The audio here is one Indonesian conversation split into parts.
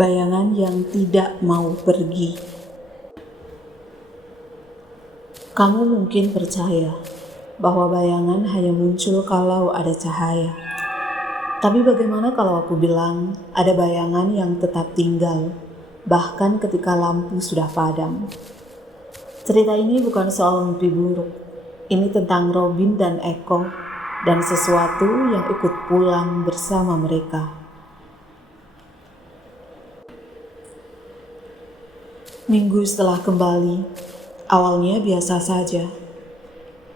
Bayangan yang tidak mau pergi. Kamu mungkin percaya bahwa bayangan hanya muncul kalau ada cahaya. Tapi bagaimana kalau aku bilang ada bayangan yang tetap tinggal, bahkan ketika lampu sudah padam? Cerita ini bukan soal mimpi buruk. Ini tentang Robin dan Eko dan sesuatu yang ikut pulang bersama mereka. Minggu setelah kembali, awalnya biasa saja.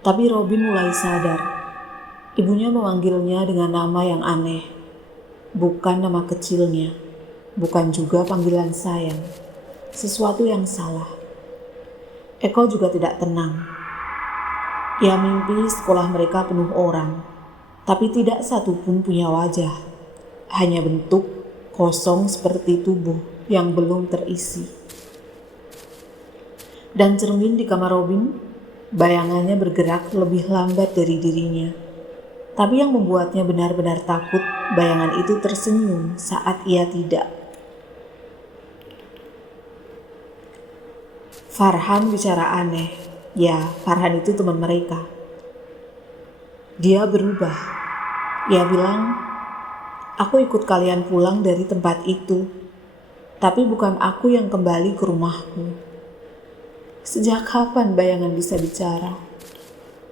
Tapi Robin mulai sadar. Ibunya memanggilnya dengan nama yang aneh. Bukan nama kecilnya, bukan juga panggilan sayang. Sesuatu yang salah. Eko juga tidak tenang. Ia mimpi sekolah mereka penuh orang, tapi tidak satu pun punya wajah. Hanya bentuk kosong seperti tubuh yang belum terisi. Dan cermin di kamar Robin, bayangannya bergerak lebih lambat dari dirinya. Tapi yang membuatnya benar-benar takut, bayangan itu tersenyum saat ia tidak. Farhan bicara aneh. Ya, Farhan itu teman mereka. Dia berubah. Ia bilang, "Aku ikut kalian pulang dari tempat itu, tapi bukan aku yang kembali ke rumahku." Sejak kapan bayangan bisa bicara?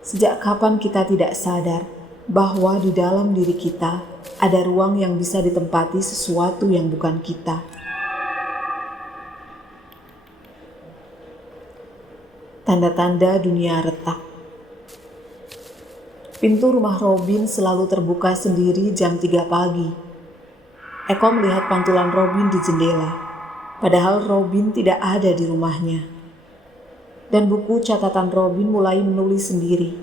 Sejak kapan kita tidak sadar bahwa di dalam diri kita ada ruang yang bisa ditempati sesuatu yang bukan kita? Tanda-tanda dunia retak. Pintu rumah Robin selalu terbuka sendiri jam 3 pagi. Eko melihat pantulan Robin di jendela, padahal Robin tidak ada di rumahnya. Dan buku catatan Robin mulai menulis sendiri.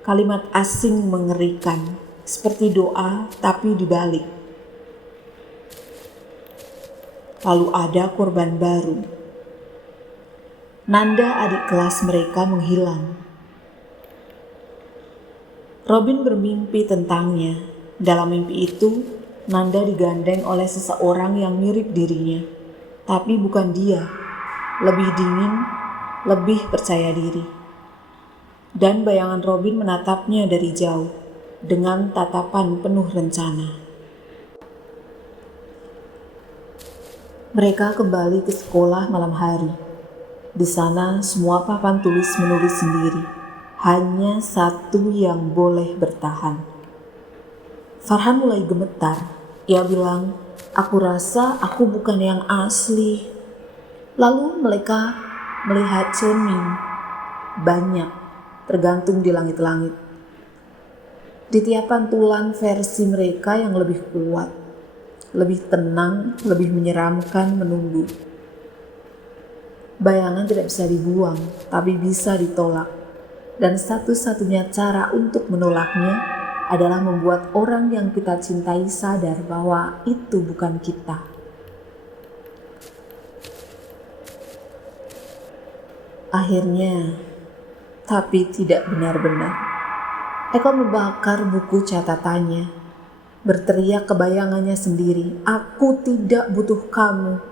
Kalimat asing mengerikan, seperti doa tapi dibalik. Lalu ada korban baru. Nanda, adik kelas mereka, menghilang. Robin bermimpi tentangnya. Dalam mimpi itu, Nanda digandeng oleh seseorang yang mirip dirinya. Tapi bukan dia. Lebih dingin, lebih percaya diri. Dan bayangan Robin menatapnya dari jauh dengan tatapan penuh rencana. Mereka kembali ke sekolah malam hari. Di sana semua papan tulis menulis sendiri. Hanya satu yang boleh bertahan. Farhan mulai gemetar. Ia bilang, "Aku rasa aku bukan yang asli." Lalu mereka melihat cermin, banyak, tergantung di langit-langit. Di tiap pantulan versi mereka yang lebih kuat, lebih tenang, lebih menyeramkan menunggu. Bayangan tidak bisa dibuang, tapi bisa ditolak. Dan satu-satunya cara untuk menolaknya adalah membuat orang yang kita cintai sadar bahwa itu bukan kita. Akhirnya, tapi tidak benar-benar. Eko membakar buku catatannya, berteriak ke bayangannya sendiri, "Aku tidak butuh kamu."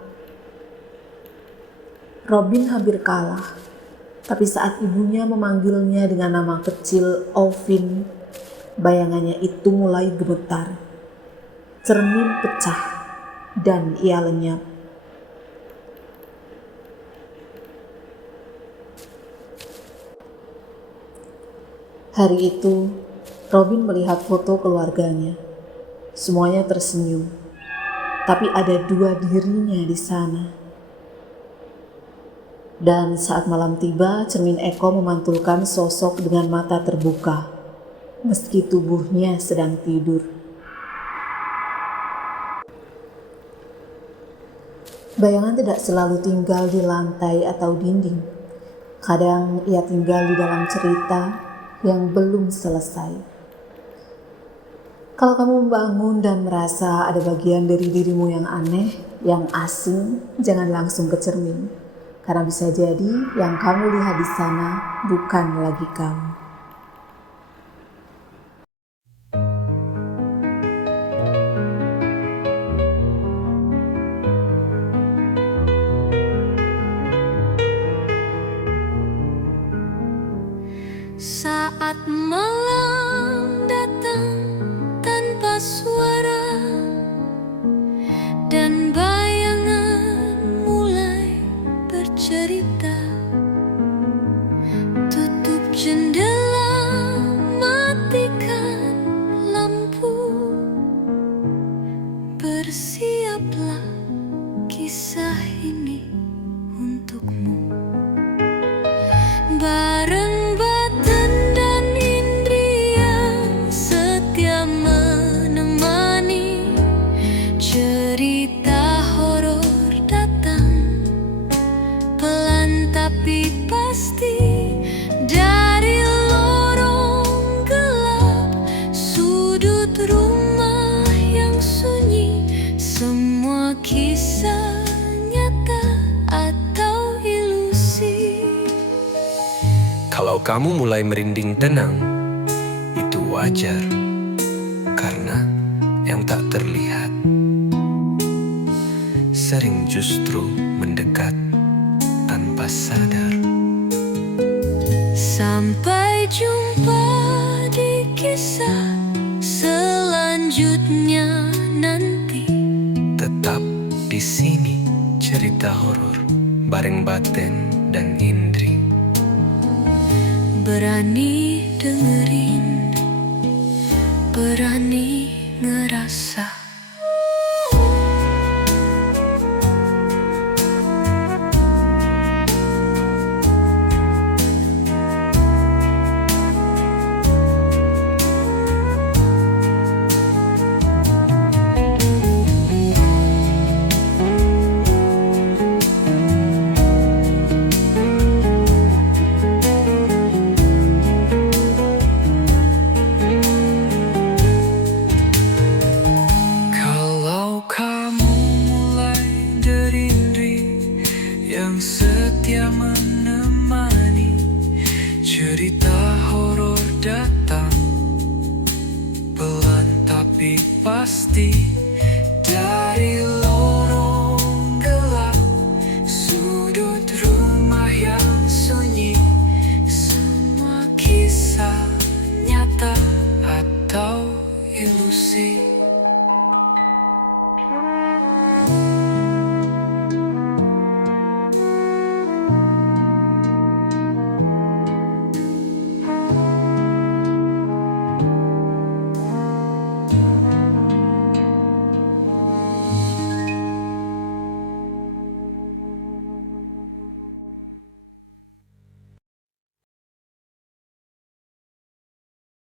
Robin hampir kalah, tapi saat ibunya memanggilnya dengan nama kecil Ovin, bayangannya itu mulai gemetar. Cermin pecah dan ia lenyap. Hari itu, Robin melihat foto keluarganya. Semuanya tersenyum, tapi ada dua dirinya di sana. Dan saat malam tiba, cermin Eko memantulkan sosok dengan mata terbuka, meski tubuhnya sedang tidur. Bayangan tidak selalu tinggal di lantai atau dinding. Kadang ia tinggal di dalam cerita yang belum selesai. Kalau kamu membangun dan merasa ada bagian dari dirimu yang aneh, yang asing, jangan langsung ke cermin. Karena bisa jadi yang kamu lihat di sana bukan lagi kamu. Saat malam datang tanpa suara dan bayangan mulai bercerita, tutup jendela, matikan lampu, bersiaplah kisah ini untukmu. Bareng batin dan indri yang setia menemani, cerita horor datang pelan tapi pasti dari lorong gelap, sudut rumah yang sunyi. Semua kisah nyata atau ilusi. Kalau kamu mulai merinding tenang, itu wajar, karena yang tak terlihat sering justru mendekat tanpa sadar. Sampai jumpa di kisah selanjutnya nanti. Tetap di sini, cerita horor bareng Baten dan Indri. Berani dengerin, berani ngerasa. Yang setia menemani, cerita horor datang pelan tapi pasti.